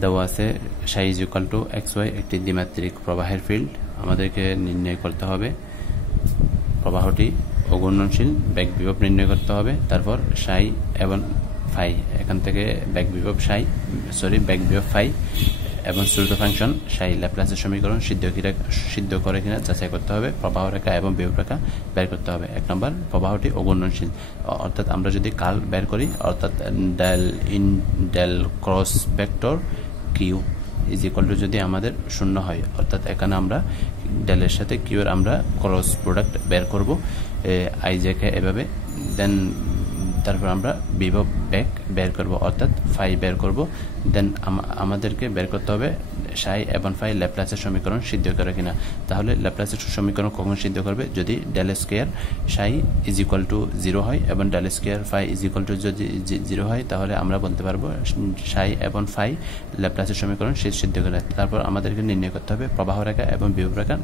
দেওয়া আছে psi is equal to x y একটি দ্বিমাত্রিক প্রবাহের ফিল্ড। আমাদেরকে নির্ণয় করতে হবে প্রবাহটি অঘূর্ণনশীল, বেগ বিভব নির্ণয় করতে হবে। তারপর সাই এবং ফাই, এখান থেকে বেগ বিভব ফাই এবং শ্রুত ফাংশন সাই ল্যাপ্লাসের সমীকরণ সিদ্ধ করে কিনা যাচাই করতে হবে। প্রবাহ রেখা এবং বিভব রেখা বের করতে হবে। 1 নম্বর, প্রবাহটি অঘূর্ণনশীল, অর্থাৎ আমরা যদি কার্ল বের করি, অর্থাৎ del cross vector q is equal to যদি আমাদের 0 হয়, অর্থাৎ এখানে আমরা ডেলের সাথে কিউর আমরা ক্রস প্রোডাক্ট বের করব আইজেকে এভাবে। দেন তারপর আমরা বিভব বেগ বের করব, অর্থাৎ ফাই বের করব। দেন আমাদেরকে বের করতে হবে সাই এবং ফাই ল্যাপ্লাসের সমীকরণ সিদ্ধ করে কিনা। তাহলে ল্যাপ্লাসের সমীকরণ কখন সিদ্ধ করবে? যদি del square psi is equal to 0 হয় এবং del square phi is equal to যদি 0 হয়, তাহলে আমরা বলতে পারবো সাই এবং ফাই ল্যাপ্লাসের সমীকরণ সিদ্ধ করে। তারপর আমাদেরকে নির্ণয় করতে হবে প্রবাহ রেখা এবং বিভব রেখা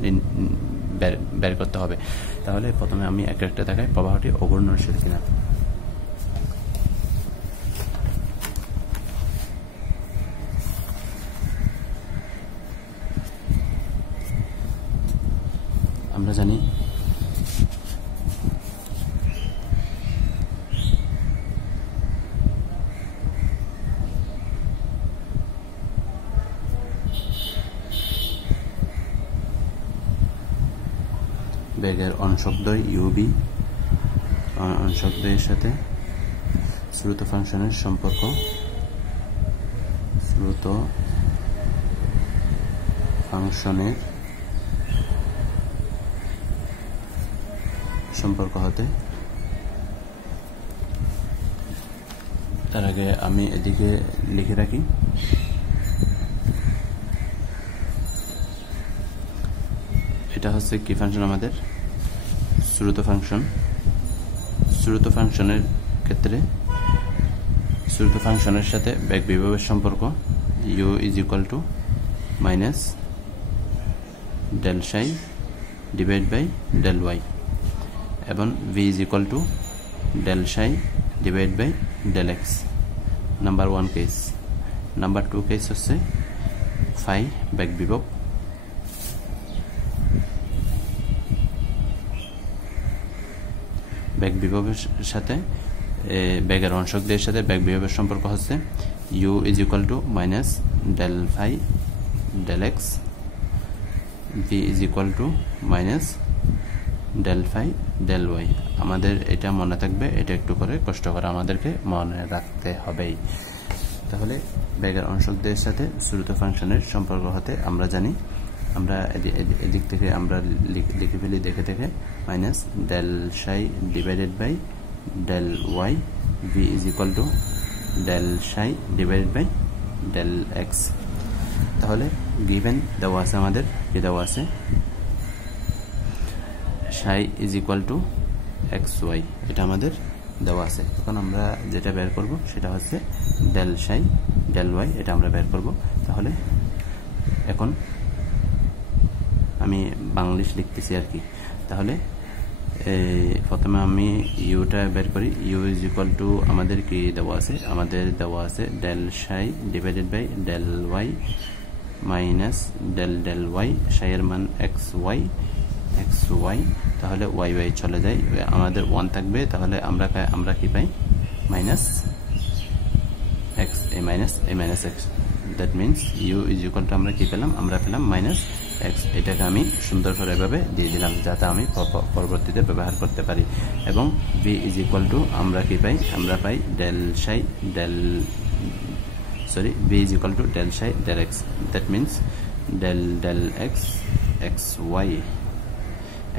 বের করতে হবে। তাহলে প্রথমে আমি একটা দেখাই প্রবাহটি অঘূর্ণনশীল কিনা। আমরা জানি বেগের অংশকদ্বয় ইউবি, অংশকদ্বয়ের সাথে শ্রুত ফাংশনের সম্পর্ক, শ্রুত ফাংশনের সম্পর্ক হতে, তার আগে আমি এদিকে লিখে রাখি এটা হচ্ছে কি ফাংশন? আমাদের শ্রুত ফাংশন। শ্রুত ফাংশনের ক্ষেত্রে শ্রুত ফাংশনের সাথে বেগ বিভবের সম্পর্ক u is equal to minus del psi divide by del y এবং v is equal to del psi divide by del x. Number 1 case. Number 2 case হচ্ছে ফাই বেগ বিভব, বেগ বিভবের সাথে বেগের অংশকদের সাথে বেগ বিভবের সম্পর্ক হচ্ছে u is equal to minus del phi del x, v is equal to minus del phi del y. আমাদের এটা মনে থাকবে, এটা একটু করে কষ্ট করে আমাদেরকে মনে রাখতে হবেই। তাহলে বেগের অংশকদের সাথে শ্রুত ফাংশনের সম্পর্ক হতে আমরা জানি, আমরা এদিক থেকে আমরা লিখে ফেলি দেখে দেখে, minus del psi divided by del y, v is equal to del psi divided by del x. তাহলে গিভেন দেওয়া আছে আমাদের, কি দেওয়া আছে? Psi is equal to x y, এটা আমাদের দেওয়া আছে। এখন আমরা যেটা বের করব সেটা হচ্ছে ডেল সাই ডেল ওয়াই, এটা আমরা বের করব। তাহলে এখন আমি বাংলিশ লিখতেছি আর কি। তাহলে প্রথমে আমি ইউটা বের করি। ইউ ইজ ইকুয়াল টু আমাদের কি দেওয়া আছে? আমাদের দেওয়া আছে del psi divided by del y minus del del y, সাইয়ের মান এক্স ওয়াই। তাহলে ওয়াই ওয়াই চলে যায়, আমাদের 1 থাকবে। তাহলে আমরা কি পাই? Minus x, a minus x. That means u is equal to আমরা কি পেলাম? আমরা পেলাম মাইনাস এক্স। এটাকে আমি সুন্দর করে এভাবে দিয়ে দিলাম যাতে আমি পরবর্তীতে ব্যবহার করতে পারি। এবং ভি ইজ ইকুয়াল টু আমরা কি পাই? আমরা পাই del psi v is equal to del psi del x. That means del x x y,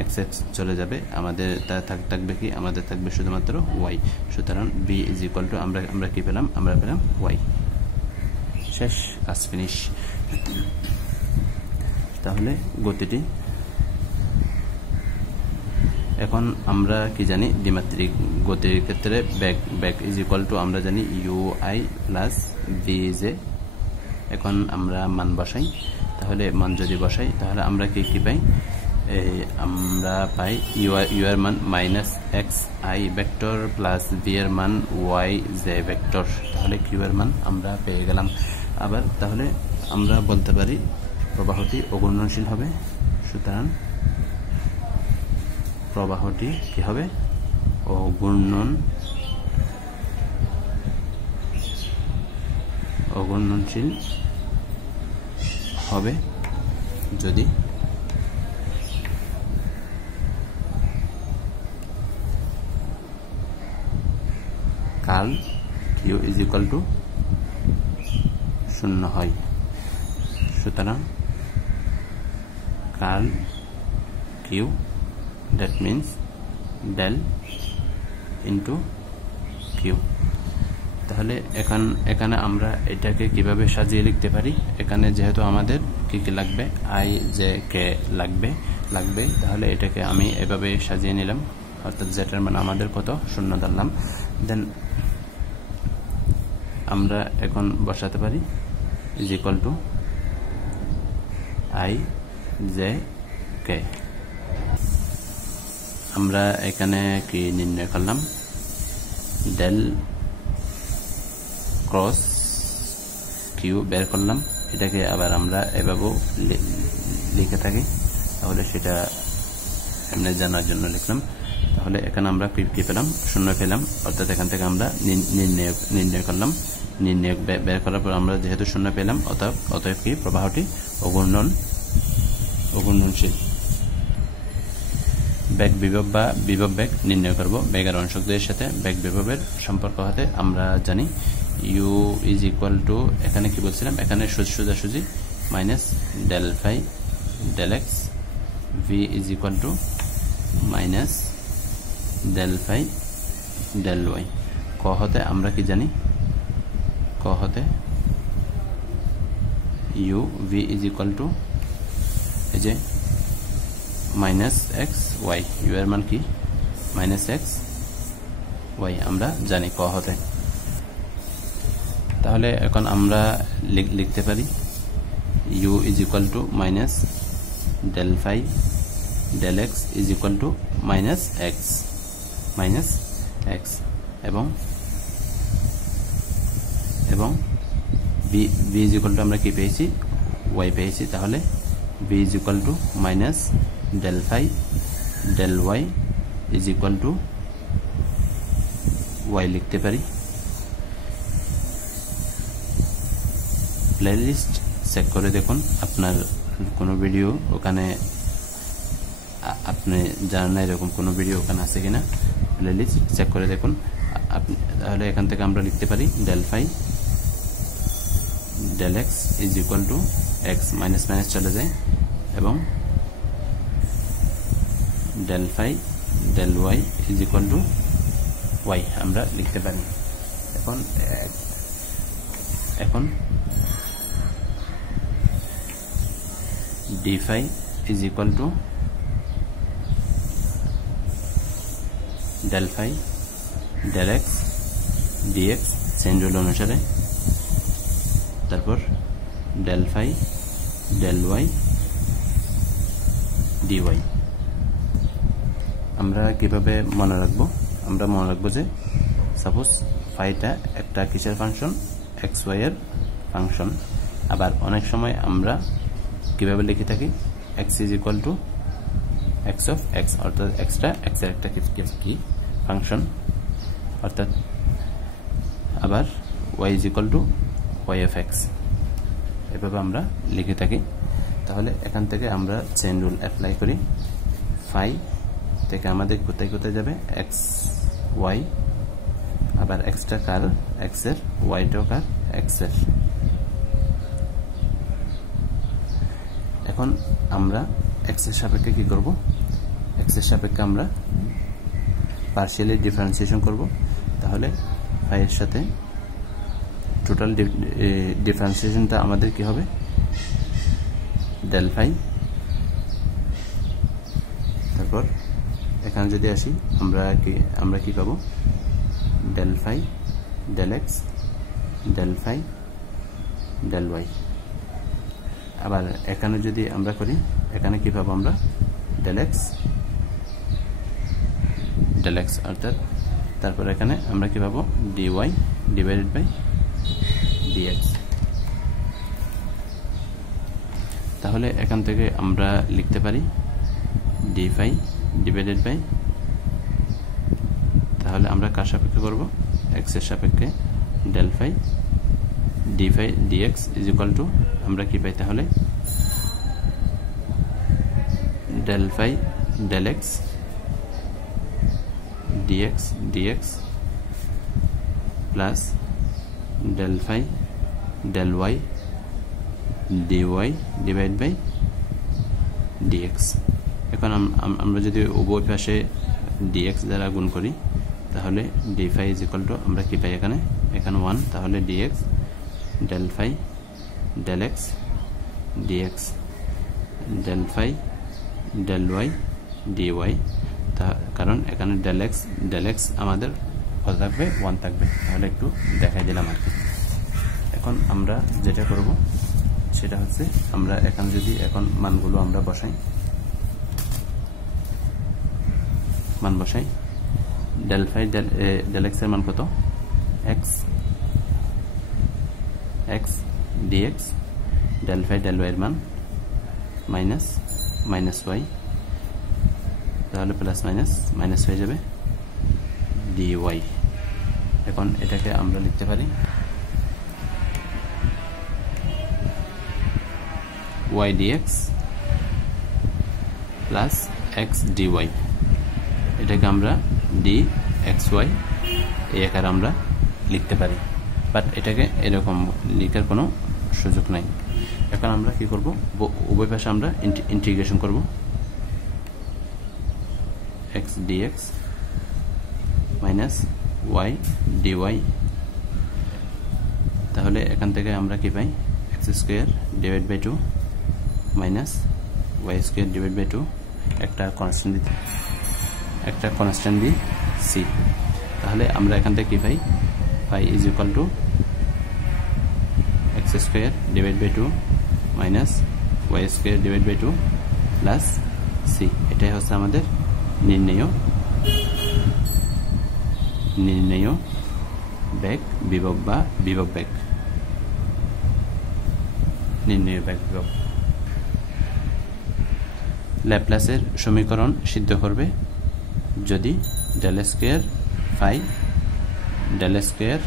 x x চলে যাবে, আমাদের থাকবে কি? আমাদের থাকবে শুধুমাত্র ওয়াই। সুতরাং বি ইজ ইকুয়াল টু আমরা কি পেলাম? আমরা পেলাম ওয়াই। শেষ, কাজ ফিনিশ। তাহলে গতিটি এখন আমরা কি জানি? দ্বিমাত্রিক গতির ক্ষেত্রে বেগ ইজ ইকুয়াল টু আমরা জানি u i plus v j. এখন আমরা মান বসাই। তাহলে মান যদি বসাই তাহলে আমরা কি পাই? আমরা পাই ইউ এর মান minus x I vector plus V এর মান ওয়াই জে ভেক্টর। তাহলে কিউ এর মান আমরা পেয়ে গেলাম। আবার তাহলে আমরা বলতে পারি প্রবাহটি অঘূর্ণনশীল হবে। সুতরাং প্রবাহটি কি হবে? অঘূর্ণনশীল হবে যদি curl q is equal to 0 হয়। সুতরাং curl q that means del into q. তাহলে এখানে আমরা এটাকে কিভাবে সাজিয়ে লিখতে পারি? এখানে যেহেতু আমাদের কি কি লাগবে, আই জে কে লাগবে, তাহলে এটাকে আমি এভাবে সাজিয়ে নিলাম। অর্থাৎ জেটার মান আমাদের কত? 0 ধরলাম। দেন আমরা এখন বসাতে পারি is equal two I J K. আমরা এখানে কি নির্ণয় করলাম? ডেল ক্রস কিউ বের করলাম। এটাকে আবার আমরা এভাবেও লিখে থাকি, তাহলে সেটা এমনি জানার জন্য লিখলাম। তাহলে এখানে আমরা কি পেলাম? 0 পেলাম। অর্থাৎ এখান থেকে আমরা নির্ণয় করলাম। নির্ণয় বের করার পর আমরা যেহেতু 0 পেলাম, অতএব কি প্রবাহটি অঘূর্ণনশীল। বেগ বিভব বা বিভব বেগ নির্ণয় করব। বেগের অংশকদের সাথে বেগ বিভবের সম্পর্ক হতে আমরা জানি ইউ ইজ ইকুয়াল টু, এখানে কি বলছিলাম? এখানে সোজাসুজি minus del phi del x, v is equal to minus del phi del y. ক হতে আমরা কি জানি? ক হতে u v is equal to এই যে মাইনাস এক্স ওয়াই। ইউ এর মান কি? মাইনাস এক্স ওয়াই আমরা জানি ক হতে। তাহলে এখন আমরা লিখতে পারি u is equal to minus del phi del x is equal to minus x এবং বি ইজ ইকুয়াল টু আমরা কি পেয়েছি? ওয়াই পেয়েছি। তাহলে v is equal to minus del phi del y is equal to y লিখতে পারি। Playlist check করে দেখুন আপনার কোনো ভিডিও ওখানে আপনি জানেন না এরকম কোনো ভিডিও ওখানে আছে কিনা, প্লেলিস্ট চেক করে দেখুন। তাহলে এখান থেকে আমরা লিখতে পারি del phi del x is equal to x, minus minus চলে যায়, এবং del phi del y is equal to y আমরা লিখতে পারি। এখন d phi is equal to del phi del x d x chain rule অনুসারে, তারপর del phi del y d y. আমরা কিভাবে মনে রাখবো? আমরা মনে রাখবো যে সাপোজ ফাইটা একটা কিসের ফাংশন? এক্স ওয়াই এর ফাংশন। আবার অনেক সময় আমরা কিভাবে লিখে থাকি? X is equal to x of x, অর্থাৎ এক্সটা এক্স এর একটা কি ফাংশন, অর্থাৎ আবার y is equal to y of x, এভাবে আমরা লিখে থাকি। তাহলে এখান থেকে আমরা চেইন রুল অ্যাপ্লাই করি। ফাই থেকে আমাদের কোথায় কোথায় যাবে? এক্স ওয়াই, আবার এক্সটা কার? এক্স এর, ওয়াইটাও কার? এক্স এর। এখন আমরা এক্স এর সাপেক্ষে কি করব? এক্স এর সাপেক্ষে আমরা পার্শিয়ালি ডিফারেন্সিয়েশন করব। তাহলে ফাই এর সাথে টোটাল ডিফারেন্সিয়েশনটা আমাদের কি হবে? Del phi. তারপর এখানে যদি আসি আমরা কি পাবো? Del phi del x del phi del y. আবার এখানে যদি আমরা করি, এখানে কি পাবো আমরা? del x অর্থাৎ তারপর এখানে আমরা কি পাবো dy ডিভাইডেড বাই dx। তাহলে এখান থেকে আমরা লিখতে পারি d phi ডিভাইডেড বাই, তাহলে আমরা কার সাপেক্ষে করব x এর সাপেক্ষে del phi d phi dx is equal to আমরা কি পাই তাহলে del phi del x dx plus del phi del y dy divide by dx। এখন আমরা যদি উভয় পাশে dx দ্বারা গুণ করি তাহলে d phi is equal to আমরা কি পাই এখানে 1, তাহলে dx del phi del x dx del phi del y dy, কারণ এখানে del x আমাদের কত থাকবে 1 থাকবে। তাহলে একটু দেখাই দিলাম আর কি। এখন আমরা যেটা করব সেটা হচ্ছে আমরা এখানে যদি এখন মানগুলো আমরা বসাই del phi del x এর মান কত x dx del phi del y এর মান মাইনাস y, তাহলে প্লাস মাইনাস হয়ে যাবে dy। এখন এটাকে আমরা লিখতে পারি y dx plus x dy, এটাকে আমরা dxy এই আকারে আমরা লিখতে পারি, বাট এটাকে এরকম লেখার কোনো সুযোগ নাই। এখন আমরা কি করব উভয় পাশে আমরা ইন্টিগ্রেশন করব x dx minus y dy, তাহলে এখান থেকে আমরা কি পাই x square divide by 2 minus y square divide by 2 একটা কনস্ট্যান্ট দি c। তাহলে আমরা এখান থেকে কি পাই phi is equal to x square divide by 2 minus y square divide by 2 plus c। এটাই হচ্ছে আমাদের নির্ণেয় বেগ বিভব বা বিভব বেগ, নির্ণেয় বেগ বিভব। ল্যাপ্লাসের সমীকরণ সিদ্ধ করবে যদি del square phi del square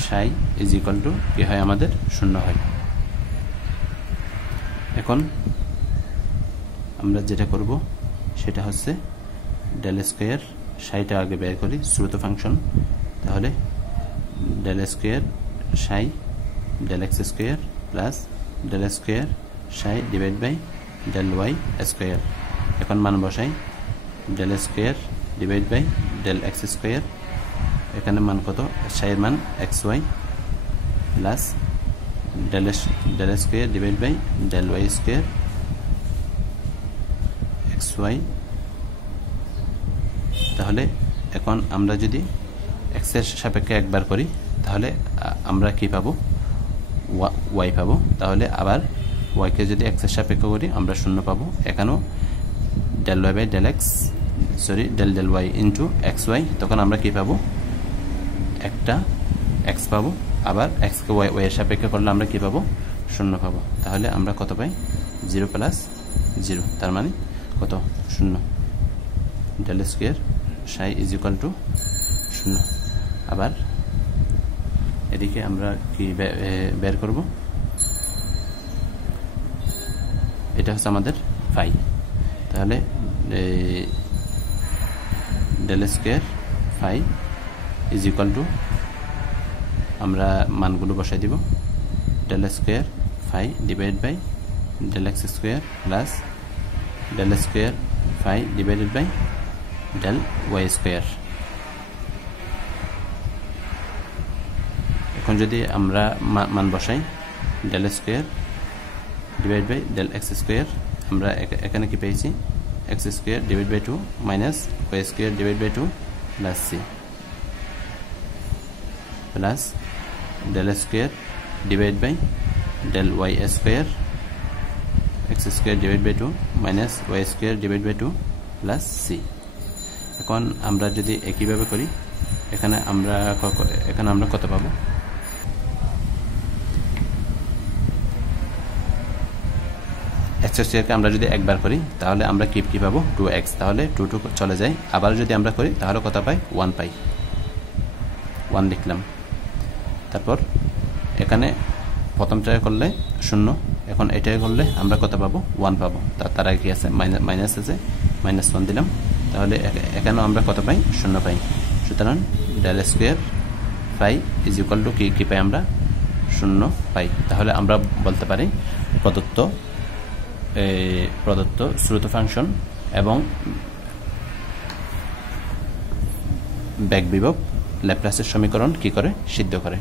psi is equal to কি হয় আমাদের 0 হয়। এখন আমরা যেটা করব সেটা হচ্ছে del স্কয়ার psiটা আগে বের করি শ্রুত ফাংশন, তাহলে del square psi del x square plus del square psi divide by del y square. এখন মান বসাই del square divide by del x square, এখানে মান কত psi এর মান xy plus del square divide by del y square xy। তাহলে এখন আমরা যদি x এর সাপেক্ষে একবার করি তাহলে আমরা কি পাবো y পাবো, তাহলে আবার y কে যদি x এর সাপেক্ষে করি আমরা 0 পাবো। এখানেও del y by del x del y into xy, তখন আমরা কি পাবো একটা x পাবো, আবার x কে y এর সাপেক্ষে করলে আমরা কি পাবো 0 পাবো। তাহলে আমরা কত পাই 0 প্লাস 0, তার মানে কত 0। del square psi is equal to 0। আবার এদিকে আমরা কি বের করব, এটা হচ্ছে আমাদের phi, তাহলে del square phi is equal to আমরা মানগুলো বসাই দিব del square phi divide by del x square plus del square phi divided by del y square. এখন যদি আমরা মান বসাই del square divide by del x square, আমরা এখানে কি পেয়েছি x square divide by 2 minus y square divide by 2 plus c plus del square divide by del y square x square divide by 2 minus y square divide by 2 plus c. এখন আমরা যদি একইভাবে করি, এখানে আমরা কত পাবো? এক্স স্কোয়ারকে আমরা যদি একবার করি তাহলে আমরা কি পাবো? 2x। তাহলে 2 চলে যায়। আবার যদি আমরা করি তাহলে কত পাই? 1 পাই। 1 লিখলাম। তারপর এখানে প্রথমটায় করলে 0, এখন এটাই করলে আমরা কত পাবো? 1 পাবো। তার আগে কি আছে? মাইনাস আছে, -1 দিলাম। তাহলে এখানেও আমরা কত পাই? 0 পাই। সুতরাং del square phi is equal to কি পাই? আমরা 0 পাই। তাহলে আমরা বলতে পারি প্রদত্ত শ্রুত ফাংশন এবং ব্যাক বিভব ল্যাপ্লাসের সমীকরণ কি করে? সিদ্ধ করে।